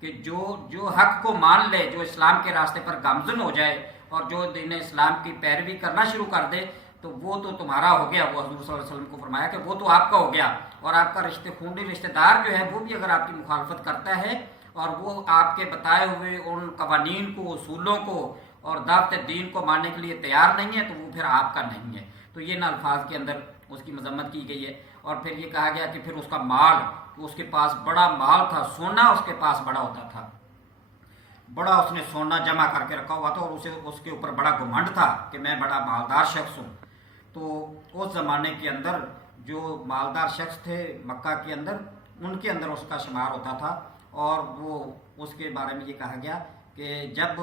کہ جو حق کو مان لے، جو اسلام کے راستے پر گامزن ہو جائے اور جو دین اسلام کی پیروی کرنا شروع کر دے تو وہ تو تمہارا ہو گیا۔ وہ حضور صلی اللہ علیہ وسلم کو فرمایا کہ وہ تو آپ کا ہو گیا، اور آپ کا خونی رشتہ دار جو ہے وہ بھی اگر آپ کی مخالفت کرتا ہے اور وہ آپ کے بتائے ہوئے ان قوانین کو، اصولوں کو اور دعوت دین کو ماننے کے لیے تیار نہیں ہے تو وہ پھر آپ کا نہیں ہے۔ تو یہ الفاظ کے اندر اس کی مذمت کی گئی ہے۔ اور پھر یہ کہا گیا کہ پھر اس کا مال، اس کے پاس بڑا مال تھا، سونا اس کے پاس بڑا ہوتا تھا، بڑا اس نے سونا جمع کر کے رکھا ہوا تھا، اور اس کے اوپر بڑا گھمنڈ تھا کہ میں بڑا مالدار شخص ہوں۔ تو اس زمانے کے اندر جو مالدار شخص تھے مکہ کے اندر، ان کے اندر اس کا شمار ہوتا تھا۔ اور وہ اس کے بارے میں یہ کہا گیا کہ جب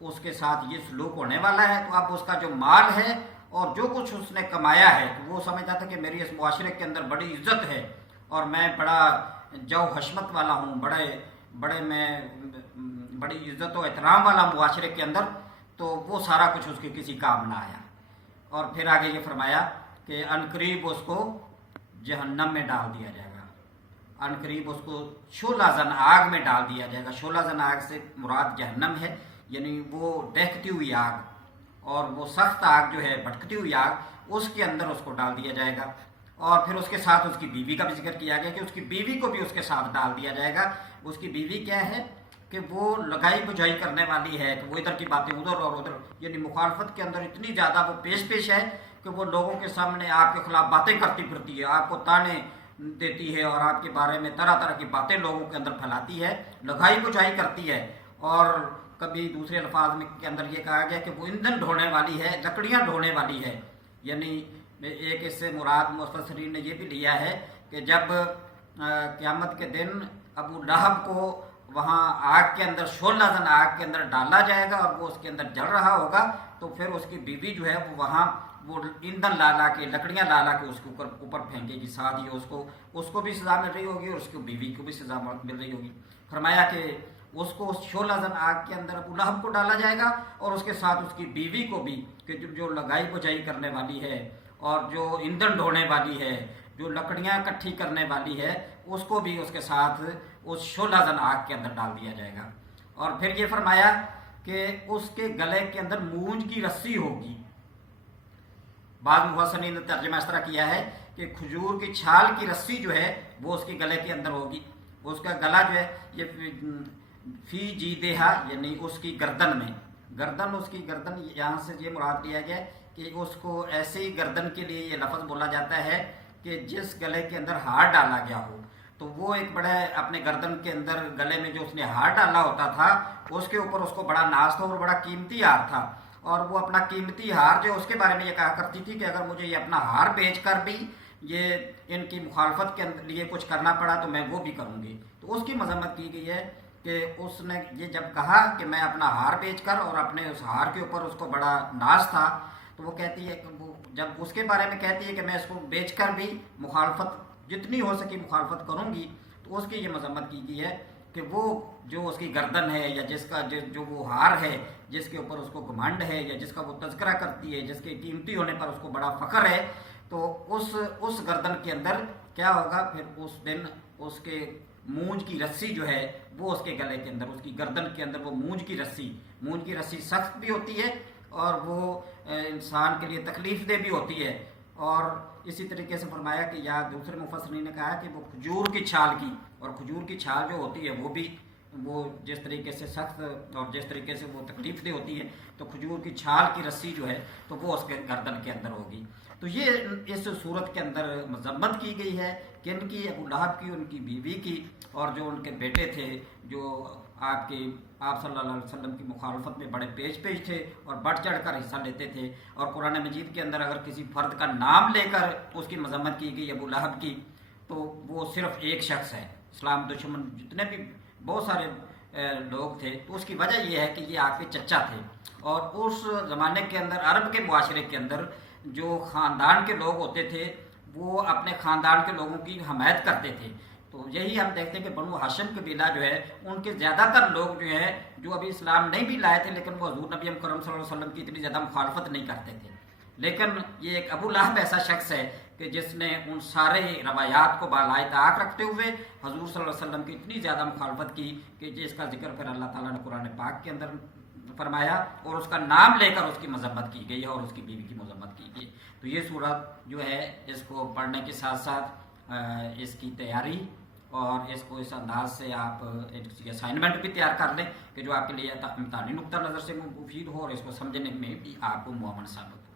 اس کے ساتھ یہ سلوک ہونے والا ہے تو اب اس کا جو مال ہے اور جو کچھ اس نے کمایا ہے تو وہ سمجھتا تھا کہ میری اس معاشرے کے اندر بڑی عزت ہے اور میں بڑا جو حشمت والا ہوں، میں بڑی عزت و احترام والا معاشرے کے اندر، تو وہ سارا کچھ اس کے کسی کام نہ آیا۔ اور پھر آگے یہ فرمایا کہ عنقریب اس کو جہنم میں ڈال دیا جائے گا، عنقریب اس کو شعلہ زن آگ میں ڈال دیا جائے گا۔ شعلہ زن آگ سے مراد جہنم ہے، یعنی وہ دہکتی ہوئی آگ، اور وہ سخت آگ جو ہے، بھٹکتی ہوئی آگ، اس کے اندر اس کو ڈال دیا جائے گا۔ اور پھر اس کے ساتھ اس کی بیوی کا بھی ذکر کیا گیا کہ اس کی بیوی کو بھی اس کے ساتھ ڈال دیا جائے گا۔ اس کی بیوی کیا ہے کہ وہ لگائی بجھائی کرنے والی ہے، کہ وہ ادھر کی باتیں ادھر اور ادھر، یعنی مخالفت کے اندر اتنی زیادہ وہ پیش ہے کہ وہ لوگوں کے سامنے آپ کے خلاف باتیں کرتی پھرتی ہے، آپ کو تانے دیتی ہے اور آپ کے بارے میں طرح طرح کی باتیں لوگوں کے اندر پھیلاتی ہے، لگائی بجھائی کرتی ہے۔ اور کبھی دوسرے الفاظ میں کے اندر یہ کہا گیا کہ وہ ایندھن ڈھونے والی ہے، لکڑیاں ڈھونے والی ہے۔ یعنی ایک اس سے مراد مفسرین نے یہ بھی لیا ہے کہ جب قیامت کے دن ابو لہب کو وہاں آگ کے اندر، شعلہ زن آگ کے اندر ڈالا جائے گا اور وہ اس کے اندر جل رہا ہوگا، تو پھر اس کی بیوی جو ہے وہ وہاں وہ ایندھن لا کے، لکڑیاں لا کے اس کے اوپر پھینکے گی، ساتھ ہی اس کو بھی سزا مل رہی ہوگی اور اس کی بیوی کو بھی سزا مل رہی ہوگی۔ فرمایا کہ اس کو اس شعلہ زن آگ کے اندر ابو لہب کو ڈالا جائے گا اور اس کے ساتھ اس کی بیوی کو بھی، کہ جو لگائی بجھائی کرنے والی ہے اور جو ایندھن ڈھونے والی ہے، جو لکڑیاں اکٹھی کرنے والی ہے، اس کو بھی اس کے ساتھ اس شعلہ زن آگ کے اندر ڈال دیا جائے گا۔ اور پھر یہ فرمایا کہ اس کے گلے کے اندر مونج کی رسی ہوگی۔ بعض مفسرین نے ترجمہ اس طرح کیا ہے کہ کھجور کی چھال کی رسی جو ہے وہ اس کے گلے کے اندر ہوگی۔ اس کا گلا جو ہے یہ فی جیدہا، یعنی اس کی گردن میں، اس کی گردن، یہاں سے یہ مراد لیا گیا کہ اس کو ایسے ہی گردن کے لیے یہ لفظ بولا جاتا ہے کہ جس گلے کے اندر ہار ڈالا گیا ہو، تو وہ ایک بڑا اپنے گردن کے اندر گلے میں جو اس نے ہار ڈالا ہوتا تھا اس کے اوپر اس کو بڑا ناز تھا اور بڑا قیمتی ہار تھا، اور وہ اپنا قیمتی ہار جو اس کے بارے میں یہ کہا کرتی تھی کہ اگر مجھے یہ اپنا ہار بیچ کر بھی یہ ان کی مخالفت کے لیے کچھ کرنا پڑا تو میں وہ بھی کروں گی۔ تو اس کی مذمت کی گئی ہے کہ اس نے یہ جب کہا کہ میں اپنا ہار بیچ کر، اور اپنے اس ہار کے اوپر اس کو بڑا ناز تھا، تو وہ کہتی ہے کہ وہ جب اس کے بارے میں کہتی ہے کہ میں اس کو بیچ کر بھی مخالفت جتنی ہو سکی مخالفت کروں گی، تو اس کی یہ مذمت کی گئی ہے کہ وہ جو اس کی گردن ہے یا جس کا جو وہ ہار ہے جس کے اوپر اس کو گھمنڈ ہے یا جس کا وہ تذکرہ کرتی ہے، جس کے قیمتی ہونے پر اس کو بڑا فخر ہے، تو اس گردن کے اندر کیا ہوگا؟ پھر اس دن اس کے مونج کی رسی جو ہے وہ اس کے گلے کے اندر، اس کی گردن کے اندر وہ مونج کی رسی سخت بھی ہوتی ہے اور وہ انسان کے لیے تکلیف دہ بھی ہوتی ہے۔ اور اسی طریقے سے فرمایا کہ یا دوسرے مفسرین نے کہا کہ وہ کھجور کی چھال کی، اور کھجور کی چھال جو ہوتی ہے وہ جس طریقے سے سخت اور جس طریقے سے وہ تکلیف دہ ہوتی ہے، تو کھجور کی چھال کی رسی جو ہے تو وہ اس کے گردن کے اندر ہوگی۔ تو یہ اس صورت کے اندر مذمت کی گئی ہے کہ ان کی، ابو لہب کی، ان کی بیوی کی، اور جو ان کے بیٹے تھے جو آپ صلی اللہ علیہ وسلم کی مخالفت میں بڑے پیش تھے اور بڑھ چڑھ کر حصہ لیتے تھے۔ اور قرآن مجید کے اندر اگر کسی فرد کا نام لے کر اس کی مذمت کی گئی ابو لہب کی، تو وہ صرف ایک شخص ہے۔ اسلام دشمن جتنے بھی بہت سارے لوگ تھے، تو اس کی وجہ یہ ہے کہ یہ آپ کے چچا تھے، اور اس زمانے کے اندر عرب کے معاشرے کے اندر جو خاندان کے لوگ ہوتے تھے وہ اپنے خاندان کے لوگوں کی حمایت کرتے تھے۔ تو یہی ہم دیکھتے ہیں کہ بنو ہاشم قبیلہ جو ہے ان کے زیادہ تر لوگ جو ہیں جو ابھی اسلام نہیں بھی لائے تھے، لیکن وہ حضور نبی کرم صلی اللہ علیہ وسلم کی اتنی زیادہ مخالفت نہیں کرتے تھے، لیکن یہ ایک ابو لہب ایسا شخص ہے کہ جس نے ان سارے روایات کو بالائے طاق رکھتے ہوئے حضور صلی اللہ علیہ وسلم کی اتنی زیادہ مخالفت کی کہ جس کا ذکر پھر اللہ تعالیٰ نے قرآن پاک کے اندر فرمایا اور اس کا نام لے کر اس کی مذمت کی گئی ہے اور اس کی بیوی کی مذمت کی گئی. تو یہ صورت جو ہے اس کو پڑھنے کے ساتھ ساتھ اس کی تیاری اور اس کو اس انداز سے آپ اسائنمنٹ بھی تیار کر لیں کہ جو آپ کے لیے امتحانی نقطہ نظر سے مفید ہو اور اس کو سمجھنے میں بھی آپ کو معاون ثابت ہو.